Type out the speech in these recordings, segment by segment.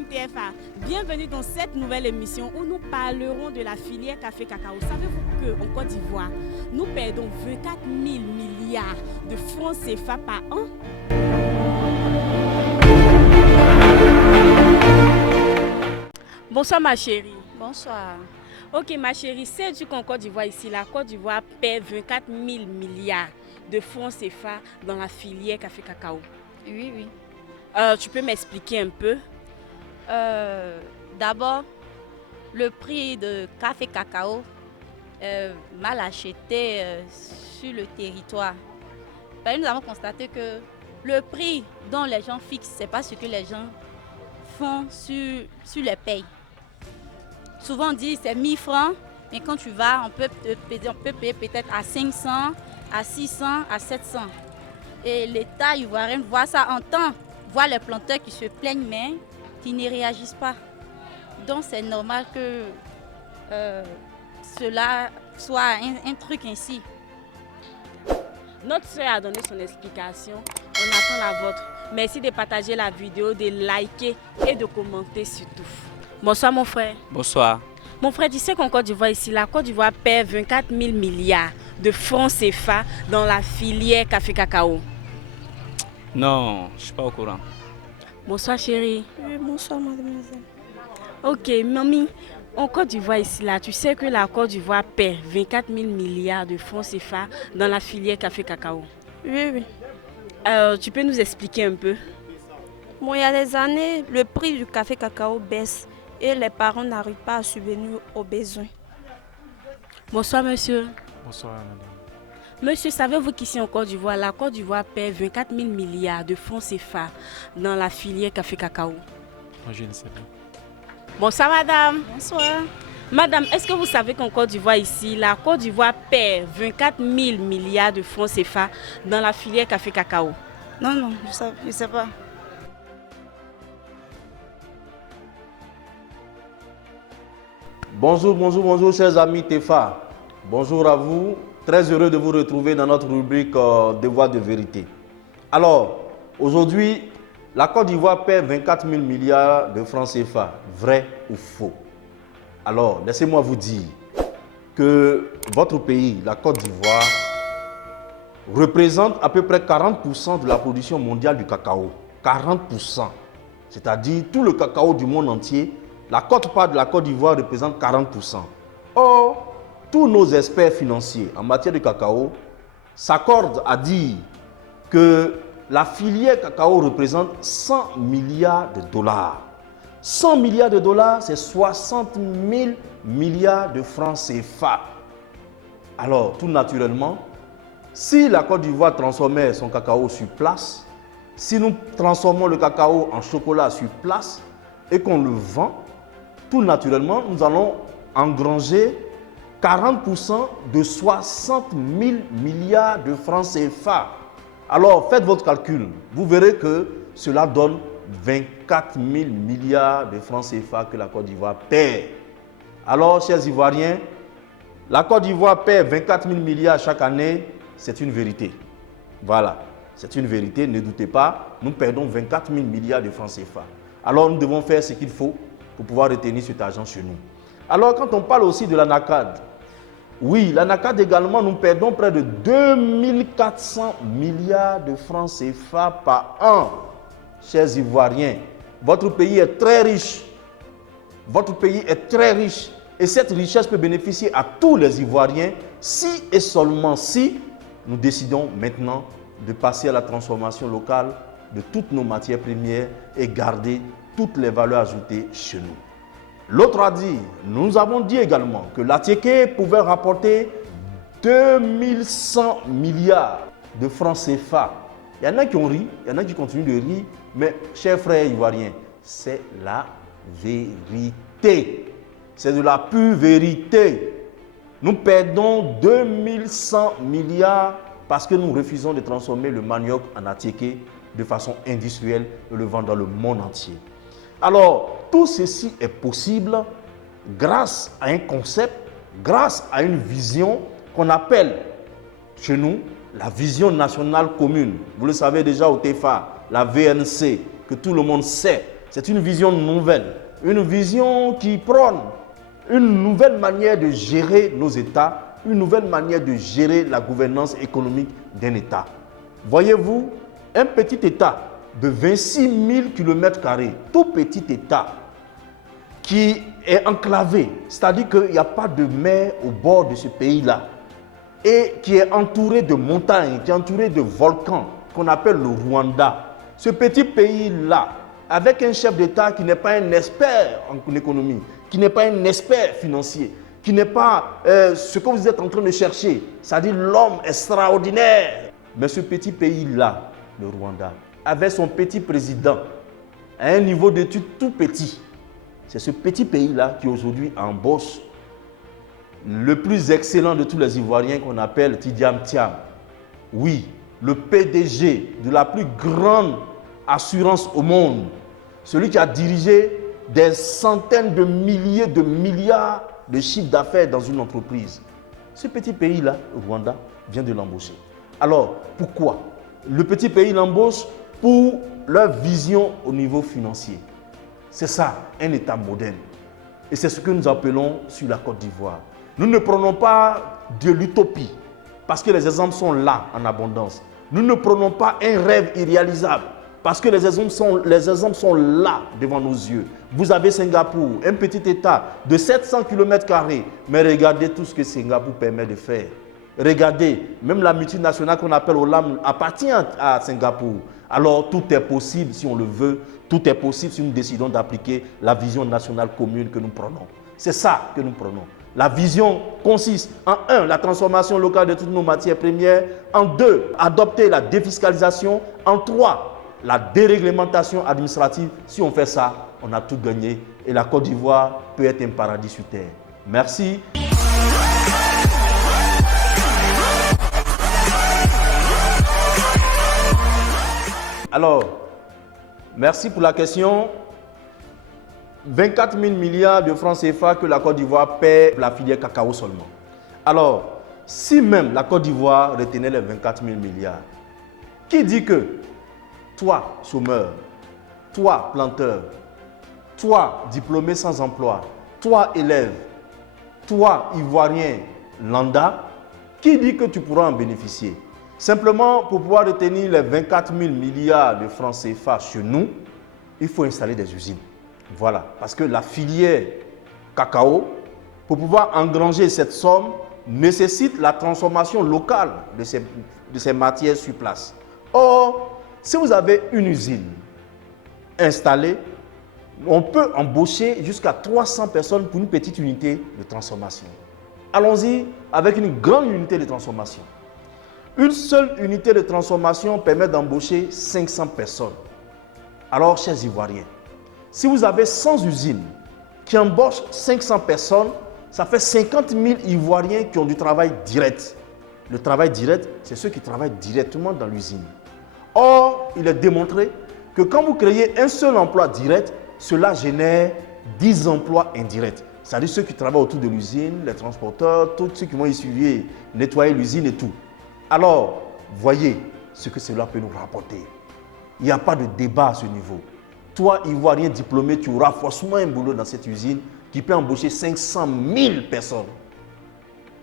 Team TFA. Bienvenue dans cette nouvelle émission où nous parlerons de la filière café cacao. Savez-vous qu'en Côte d'Ivoire, nous perdons 24 000 milliards de francs CFA par an? Bonsoir ma chérie. Bonsoir. Ok ma chérie, sais-tu qu'en Côte d'Ivoire ici, la Côte d'Ivoire perd 24 000 milliards de francs CFA dans la filière café cacao? Oui, oui. Tu peux m'expliquer un peu? D'abord, le prix de café cacao est mal acheté sur le territoire. Nous avons constaté que le prix dont les gens fixent, ce n'est pas ce que les gens font sur les payes. Souvent on dit c'est 1000 francs, mais quand tu vas, on peut payer peut-être à 500, à 600, à 700. Et l'État ivoirien voit ça, entend, voit les planteurs qui se plaignent, mais qui ne réagissent pas. Donc c'est normal que cela soit un truc ainsi. Notre soeur a donné son explication, on attend la vôtre. Merci de partager la vidéo, de liker et de commenter surtout. Bonsoir mon frère. Bonsoir. Mon frère, tu sais qu'en Côte d'Ivoire ici, la Côte d'Ivoire perd 24 000 milliards de francs CFA dans la filière café cacao. Non, je ne suis pas au courant. Bonsoir chérie. Oui, bonsoir mademoiselle. Ok, mamie, en Côte d'Ivoire ici, là, tu sais que la Côte d'Ivoire perd 24 000 milliards de francs CFA dans la filière café cacao. Oui, oui. Tu peux nous expliquer un peu? Bon, il y a des années, le prix du café cacao baisse et les parents n'arrivent pas à subvenir aux besoins. Bonsoir monsieur. Bonsoir madame. Monsieur, savez-vous qu'ici en Côte d'Ivoire, la Côte d'Ivoire perd 24 000 milliards de francs CFA dans la filière café cacao? Moi je ne sais pas. Bonsoir madame. Bonsoir. Madame, est-ce que vous savez qu'en Côte d'Ivoire ici, la Côte d'Ivoire perd 24 000 milliards de francs CFA dans la filière café cacao? Non, je ne sais pas. Bonjour, chers amis TFA. Bonjour à vous. Très heureux de vous retrouver dans notre rubrique Devoir de vérité. Alors, aujourd'hui, la Côte d'Ivoire perd 24 000 milliards de francs CFA. Vrai ou faux? Alors, laissez-moi vous dire que votre pays, la Côte d'Ivoire, représente à peu près 40% de la production mondiale du cacao. 40%. C'est-à-dire tout le cacao du monde entier. La quote-part de la Côte d'Ivoire représente 40%. Or, tous nos experts financiers en matière de cacao s'accordent à dire que la filière cacao représente 100 milliards de dollars. 100 milliards de dollars, c'est 60 000 milliards de francs CFA. Alors, tout naturellement, si la Côte d'Ivoire transformait son cacao sur place, si nous transformons le cacao en chocolat sur place et qu'on le vend, tout naturellement, nous allons engranger 40% de 60 000 milliards de francs CFA. Alors, faites votre calcul. Vous verrez que cela donne 24 000 milliards de francs CFA que la Côte d'Ivoire perd. Alors, chers Ivoiriens, la Côte d'Ivoire perd 24 000 milliards chaque année. C'est une vérité. Voilà, c'est une vérité. Ne doutez pas, nous perdons 24 000 milliards de francs CFA. Alors, nous devons faire ce qu'il faut pour pouvoir retenir cet argent chez nous. Alors, quand on parle aussi de la NACAD, oui, la NACAD également, nous perdons près de 2400 milliards de francs CFA par an. Chers Ivoiriens, votre pays est très riche. Votre pays est très riche. Et cette richesse peut bénéficier à tous les Ivoiriens si et seulement si nous décidons maintenant de passer à la transformation locale de toutes nos matières premières et garder toutes les valeurs ajoutées chez nous. L'autre a dit, nous avons dit également que l'Atiéké pouvait rapporter 2100 milliards de francs CFA. Il y en a qui ont ri, il y en a qui continuent de rire, mais chers frères ivoiriens, c'est la vérité. C'est de la pure vérité. Nous perdons 2100 milliards parce que nous refusons de transformer le manioc en Atiéké de façon industrielle et le vendre dans le monde entier. Alors, tout ceci est possible grâce à un concept, grâce à une vision qu'on appelle chez nous la vision nationale commune. Vous le savez déjà au TFA, la VNC, que tout le monde sait. C'est une vision nouvelle, une vision qui prône une nouvelle manière de gérer nos États, une nouvelle manière de gérer la gouvernance économique d'un État. Voyez-vous, un petit État de 26 000 km², tout petit État qui est enclavé, c'est-à-dire qu'il n'y a pas de mer au bord de ce pays-là, et qui est entouré de montagnes, qui est entouré de volcans, qu'on appelle le Rwanda. Ce petit pays-là, avec un chef d'État qui n'est pas un expert en économie, qui n'est pas un expert financier, qui n'est pas ce que vous êtes en train de chercher, c'est-à-dire l'homme extraordinaire. Mais ce petit pays-là, le Rwanda, avait son petit président à un niveau d'études tout petit. C'est ce petit pays-là qui aujourd'hui embauche le plus excellent de tous les Ivoiriens qu'on appelle Tidiam Thiam. Oui, le PDG de la plus grande assurance au monde. Celui qui a dirigé des centaines de milliers de milliards de chiffres d'affaires dans une entreprise. Ce petit pays-là, le Rwanda, vient de l'embaucher. Alors, pourquoi? Le petit pays l'embauche pour leur vision au niveau financier. C'est ça, un État moderne. Et c'est ce que nous appelons sur la Côte d'Ivoire. Nous ne prenons pas de l'utopie, parce que les exemples sont là en abondance. Nous ne prenons pas un rêve irréalisable, parce que les exemples sont là devant nos yeux. Vous avez Singapour, un petit État de 700 km², mais regardez tout ce que Singapour permet de faire. Regardez, même la multinationale qu'on appelle Olam appartient à Singapour. Alors tout est possible si on le veut, tout est possible si nous décidons d'appliquer la vision nationale commune que nous prenons. C'est ça que nous prenons. La vision consiste en 1, la transformation locale de toutes nos matières premières, en 2, adopter la défiscalisation, en 3, la déréglementation administrative. Si on fait ça, on a tout gagné et la Côte d'Ivoire peut être un paradis sur terre. Merci. Alors, merci pour la question. 24 000 milliards de francs CFA que la Côte d'Ivoire paie pour la filière cacao seulement. Alors, si même la Côte d'Ivoire retenait les 24 000 milliards, qui dit que toi, chômeur, toi, planteur, toi, diplômé sans emploi, toi, élève, toi, Ivoirien, lambda, qui dit que tu pourras en bénéficier? Simplement, pour pouvoir retenir les 24 000 milliards de francs CFA chez nous, il faut installer des usines. Voilà, parce que la filière cacao, pour pouvoir engranger cette somme, nécessite la transformation locale de ces matières sur place. Or, si vous avez une usine installée, on peut embaucher jusqu'à 300 personnes pour une petite unité de transformation. Allons-y avec une grande unité de transformation. Une seule unité de transformation permet d'embaucher 500 personnes. Alors, chers Ivoiriens, si vous avez 100 usines qui embauchent 500 personnes, ça fait 50 000 Ivoiriens qui ont du travail direct. Le travail direct, c'est ceux qui travaillent directement dans l'usine. Or, il est démontré que quand vous créez un seul emploi direct, cela génère 10 emplois indirects. C'est-à-dire ceux qui travaillent autour de l'usine, les transporteurs, tous ceux qui vont y suivre, nettoyer l'usine et tout. Alors, voyez ce que cela peut nous rapporter. Il n'y a pas de débat à ce niveau. Toi, Ivoirien diplômé, tu auras forcément un boulot dans cette usine qui peut embaucher 500 000 personnes.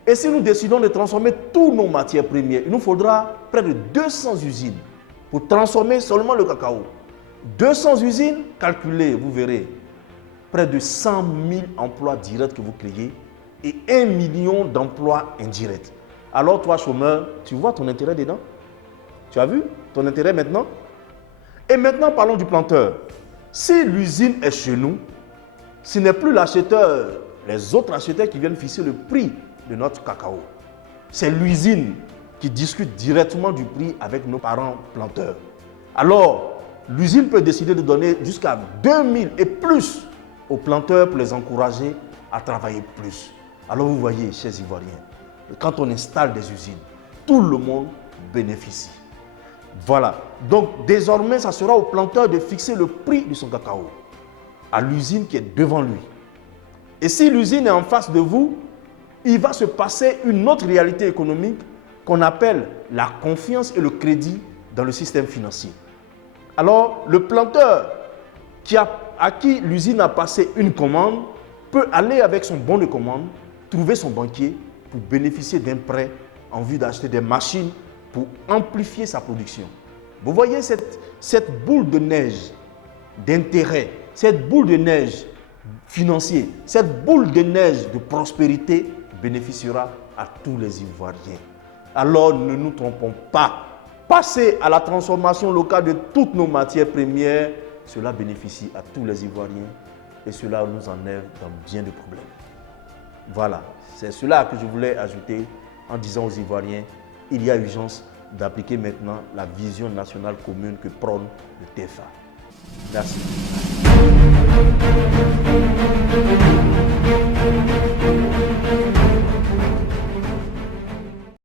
Et si nous décidons de transformer toutes nos matières premières, il nous faudra près de 200 usines pour transformer seulement le cacao. 200 usines, calculez, vous verrez, près de 100 000 emplois directs que vous créez et 1 million d'emplois indirects. Alors toi, chômeur, tu vois ton intérêt dedans? Tu as vu ton intérêt maintenant? Et maintenant, parlons du planteur. Si l'usine est chez nous, ce n'est plus l'acheteur, les autres acheteurs qui viennent fixer le prix de notre cacao. C'est l'usine qui discute directement du prix avec nos parents planteurs. Alors, l'usine peut décider de donner jusqu'à 2000 et plus aux planteurs pour les encourager à travailler plus. Alors vous voyez, chers Ivoiriens, quand on installe des usines, tout le monde bénéficie. Voilà. Donc désormais, ça sera au planteur de fixer le prix de son cacao à l'usine qui est devant lui. Et si l'usine est en face de vous, il va se passer une autre réalité économique qu'on appelle la confiance et le crédit dans le système financier. Alors, le planteur à qui l'usine a passé une commande peut aller avec son bon de commande, trouver son banquier pour bénéficier d'un prêt en vue d'acheter des machines pour amplifier sa production. Vous voyez cette boule de neige d'intérêt, cette boule de neige financière, cette boule de neige de prospérité bénéficiera à tous les Ivoiriens. Alors ne nous trompons pas. Passer à la transformation locale de toutes nos matières premières, cela bénéficie à tous les Ivoiriens et cela nous enlève dans bien de problèmes. Voilà, c'est cela que je voulais ajouter en disant aux Ivoiriens, il y a urgence d'appliquer maintenant la vision nationale commune que prône le TFA. Merci.